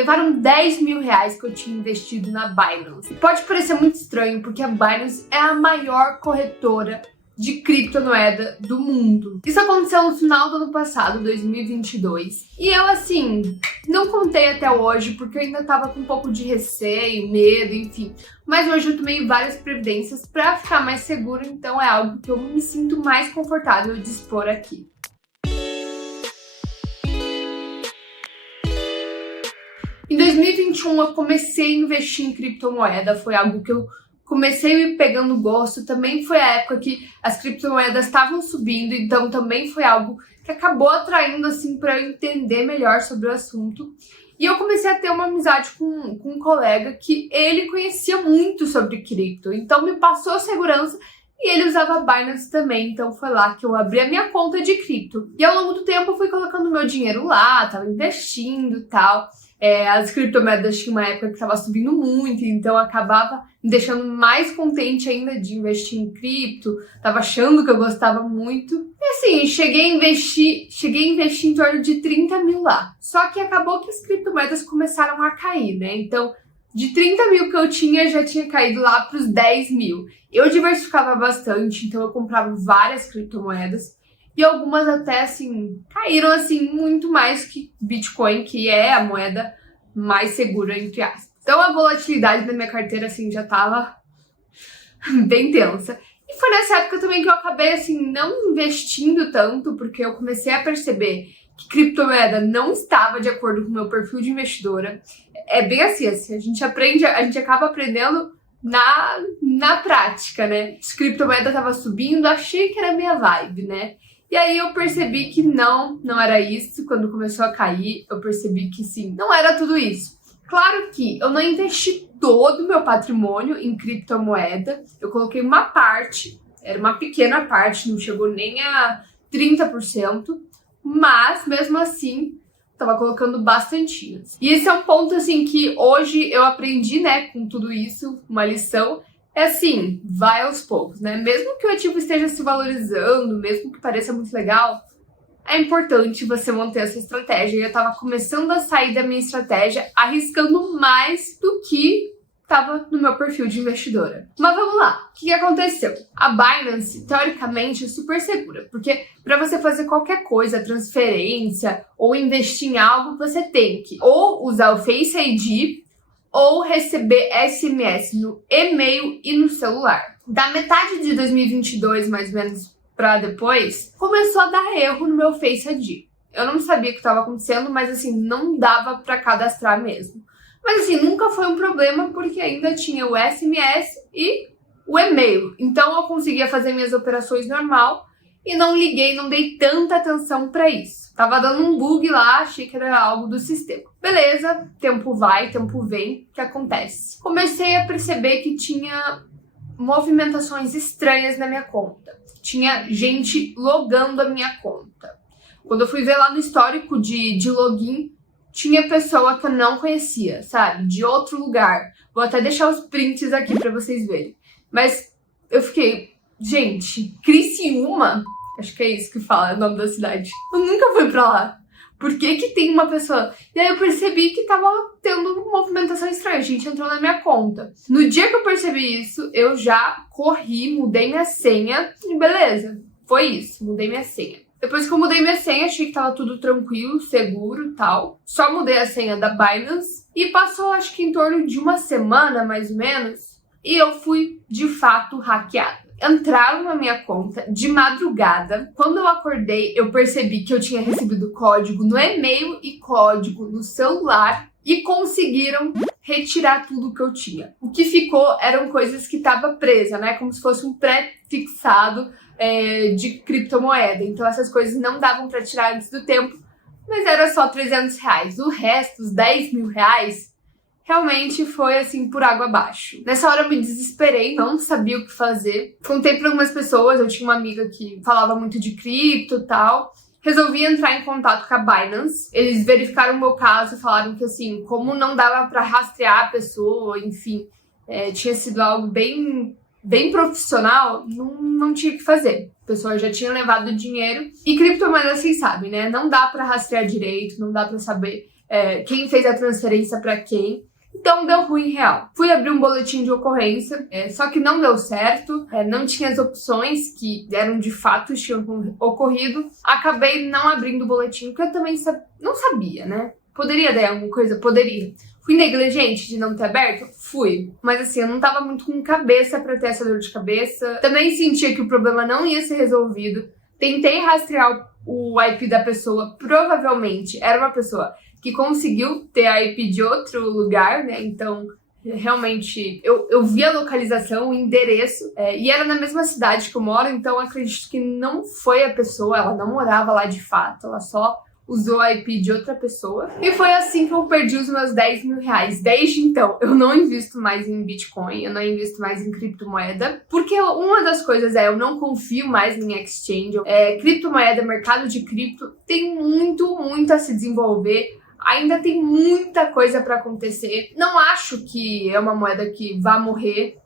levaram 10 mil reais que eu tinha investido na Binance. Pode parecer muito estranho, porque a Binance é a maior corretora de criptomoeda do mundo. Isso aconteceu no final do ano passado, 2022. E eu, assim, não contei até hoje, porque eu ainda tava com um pouco de receio, medo, enfim. Mas hoje eu tomei várias previdências pra ficar mais seguro, então é algo que eu me sinto mais confortável de expor aqui. Em 2021 eu comecei a investir em criptomoeda, foi algo que eu comecei me pegando gosto. Também foi a época que as criptomoedas estavam subindo, então também foi algo que acabou atraindo assim para eu entender melhor sobre o assunto. E eu comecei a ter uma amizade com um colega que ele conhecia muito sobre cripto, então me passou segurança. E ele usava a Binance também, então foi lá que eu abri a minha conta de cripto. E ao longo do tempo eu fui colocando meu dinheiro lá, tava investindo e tal. As criptomoedas tinham uma época que estava subindo muito, então acabava me deixando mais contente ainda de investir em cripto. Tava achando que eu gostava muito. E assim, cheguei a investir em torno de 30 mil lá. Só que acabou que as criptomoedas começaram a cair, né? Então, de 30 mil que eu tinha, já tinha caído lá para os 10 mil. Eu diversificava bastante, então eu comprava várias criptomoedas. E algumas até, assim, caíram, assim, muito mais que Bitcoin, que é a moeda mais segura, entre aspas. Então a volatilidade da minha carteira, assim, já tava bem tensa. E foi nessa época também que eu acabei, assim, não investindo tanto, porque eu comecei a perceber que criptomoeda não estava de acordo com o meu perfil de investidora. É bem assim, a gente acaba aprendendo na prática, né? Se criptomoeda tava subindo, achei que era a minha vibe, né? E aí eu percebi que não era isso. Quando começou a cair, eu percebi que sim, não era tudo isso. Claro que eu não investi todo o meu patrimônio em criptomoeda. Eu coloquei uma parte, era uma pequena parte, não chegou nem a 30%. Mas, mesmo assim, tava colocando bastantinhos. E esse é um ponto, assim, que hoje eu aprendi, né, com tudo isso, uma lição. É assim, vai aos poucos, né? Mesmo que o ativo esteja se valorizando, mesmo que pareça muito legal, é importante você manter essa estratégia. E eu tava começando a sair da minha estratégia, arriscando mais do que tava no meu perfil de investidora. Mas vamos lá, o que aconteceu? A Binance, teoricamente, é super segura, porque para você fazer qualquer coisa, transferência ou investir em algo, você tem que ou usar o Face ID ou receber SMS no e-mail e no celular. Da metade de 2022, mais ou menos, para depois, começou a dar erro no meu Face ID. Eu não sabia o que estava acontecendo, mas assim, não dava para cadastrar mesmo. Mas assim, nunca foi um problema, porque ainda tinha o SMS e o e-mail. Então eu conseguia fazer minhas operações normal e não liguei, não dei tanta atenção para isso. Tava dando um bug lá, achei que era algo do sistema. Beleza, tempo vai, tempo vem, o que acontece? Comecei a perceber que tinha movimentações estranhas na minha conta. Tinha gente logando a minha conta. Quando eu fui ver lá no histórico de login, tinha pessoa que eu não conhecia, sabe? De outro lugar. Vou até deixar os prints aqui pra vocês verem. Mas eu fiquei, gente, Criciúma? Acho que é isso que fala, o nome da cidade. Eu nunca fui pra lá. Por que que tem uma pessoa? E aí eu percebi que tava tendo movimentação estranha. A gente entrou na minha conta. No dia que eu percebi isso, eu já corri, mudei minha senha e beleza. Foi isso, mudei minha senha. Depois que eu mudei minha senha, achei que tava tudo tranquilo, seguro e tal. Só mudei a senha da Binance e passou, acho que em torno de uma semana, mais ou menos, e eu fui, de fato, hackeada. Entraram na minha conta de madrugada. Quando eu acordei, eu percebi que eu tinha recebido código no e-mail e código no celular e conseguiram retirar tudo que eu tinha. O que ficou eram coisas que estavam presas, né? Como se fosse um pré-fixado de criptomoeda. Então essas coisas não davam para tirar antes do tempo, mas era só 300 reais. O resto, os 10 mil reais, realmente foi assim por água abaixo. Nessa hora eu me desesperei, não sabia o que fazer. Contei para algumas pessoas, eu tinha uma amiga que falava muito de cripto e tal. Resolvi entrar em contato com a Binance. Eles verificaram o meu caso e falaram que assim, como não dava para rastrear a pessoa, enfim, tinha sido algo bem profissional, não tinha o que fazer. A pessoa já tinha levado dinheiro. E criptomoeda, vocês sabem, né? Não dá para rastrear direito, não dá para saber quem fez a transferência para quem. Então deu ruim real. Fui abrir um boletim de ocorrência, só que não deu certo, não tinha as opções que eram de fato tinham ocorrido. Acabei não abrindo o boletim, porque eu também não sabia, né? Poderia dar alguma coisa? Poderia. Fui negligente de não ter aberto? Fui. Mas assim, eu não tava muito com cabeça pra ter essa dor de cabeça. Também sentia que o problema não ia ser resolvido. Tentei rastrear o IP da pessoa. Provavelmente era uma pessoa que conseguiu ter a IP de outro lugar, né? Então, realmente, eu vi a localização, o endereço, e era na mesma cidade que eu moro, então acredito que não foi a pessoa, ela não morava lá de fato, ela só usou a IP de outra pessoa. E foi assim que eu perdi os meus 10 mil reais. Desde então, eu não invisto mais em Bitcoin, eu não invisto mais em criptomoeda, porque uma das coisas eu não confio mais em exchange. Criptomoeda, mercado de cripto, tem muito a se desenvolver. Ainda tem muita coisa para acontecer. Não acho que é uma moeda que vá morrer.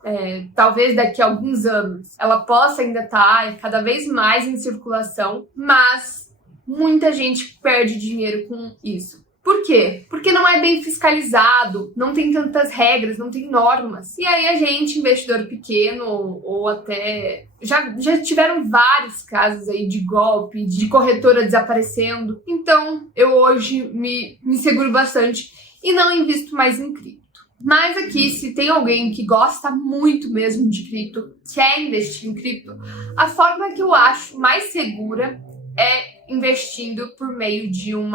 Talvez daqui a alguns anos ela possa ainda estar cada vez mais em circulação, mas muita gente perde dinheiro com isso. Por quê? Porque não é bem fiscalizado, não tem tantas regras, não tem normas. E aí a gente, investidor pequeno, ou até... Já tiveram vários casos aí de golpe, de corretora desaparecendo. Então, eu hoje me seguro bastante e não invisto mais em cripto. Mas aqui, se tem alguém que gosta muito mesmo de cripto, quer investir em cripto, a forma que eu acho mais segura é investindo por meio de um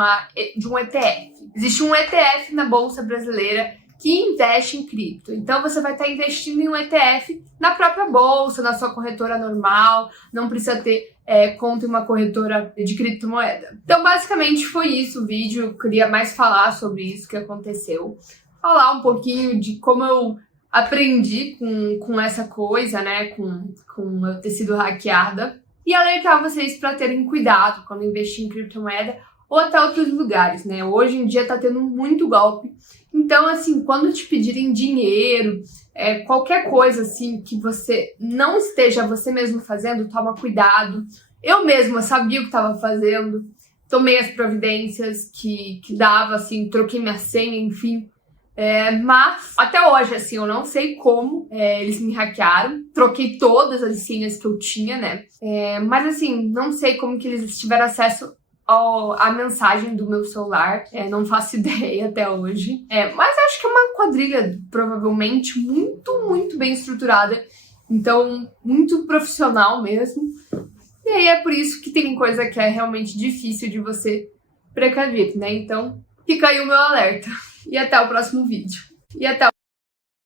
ETF. Existe um ETF na Bolsa Brasileira que investe em cripto. Então, você vai estar investindo em um ETF na própria bolsa, na sua corretora normal, não precisa ter conta em uma corretora de criptomoeda. Então, basicamente, foi isso o vídeo. Eu queria mais falar sobre isso que aconteceu. Falar um pouquinho de como eu aprendi com essa coisa, né, com eu ter sido hackeada. E alertar vocês para terem cuidado quando investir em criptomoeda ou até outros lugares, né? Hoje em dia tá tendo muito golpe. Então, assim, quando te pedirem dinheiro, qualquer coisa assim que você não esteja você mesmo fazendo, toma cuidado. Eu mesma sabia o que estava fazendo, tomei as providências que dava, assim, troquei minha senha, enfim. Mas até hoje, assim, eu não sei como eles me hackearam. Troquei todas as senhas que eu tinha, né? Mas assim, não sei como que eles tiveram acesso à mensagem do meu celular. Não faço ideia até hoje. Mas acho que é uma quadrilha, provavelmente, muito bem estruturada. Então, muito profissional mesmo. E aí é por isso que tem coisa que é realmente difícil de você precaver, né? Então, fica aí o meu alerta. E até o próximo vídeo. E até